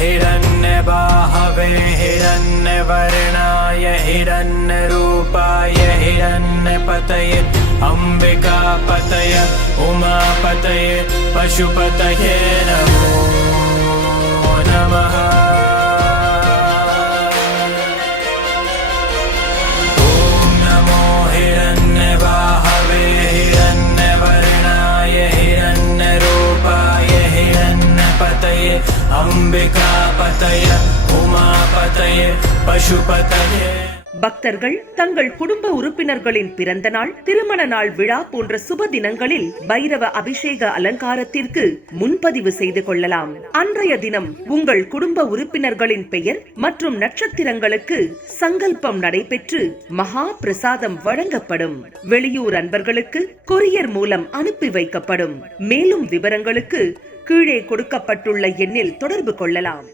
हिरण्यबाहवे हिरण्यवर्णाय हिरण्यरूपाय हिरण्यपतये अम्बिकापतये उमापतये पशुपतये नमो नमः। ॐ नमो हिरण्यबाहवे हिरण्यवर्णाय हिरण्यरूपाय हिरण्यपतये अम्बिकापतये उमापतये पशुपतये। பக்தர்கள் தங்கள் குடும்ப உறுப்பினர்களின் பிறந்த நாள், திருமண நாள் விழா போன்ற சுப தினங்களில் பைரவ அபிஷேக அலங்காரத்திற்கு முன்பதிவு செய்து கொள்ளலாம். அன்றைய தினம் உங்கள் குடும்ப உறுப்பினர்களின் பெயர் மற்றும் நட்சத்திரங்களுக்கு சங்கல்பம் நடைபெற்று மகா பிரசாதம் வழங்கப்படும். வெளியூர் அன்பர்களுக்கு கொரியர் மூலம் அனுப்பி வைக்கப்படும். மேலும் விவரங்களுக்கு கீழே கொடுக்கப்பட்டுள்ள எண்ணில் தொடர்பு கொள்ளலாம்.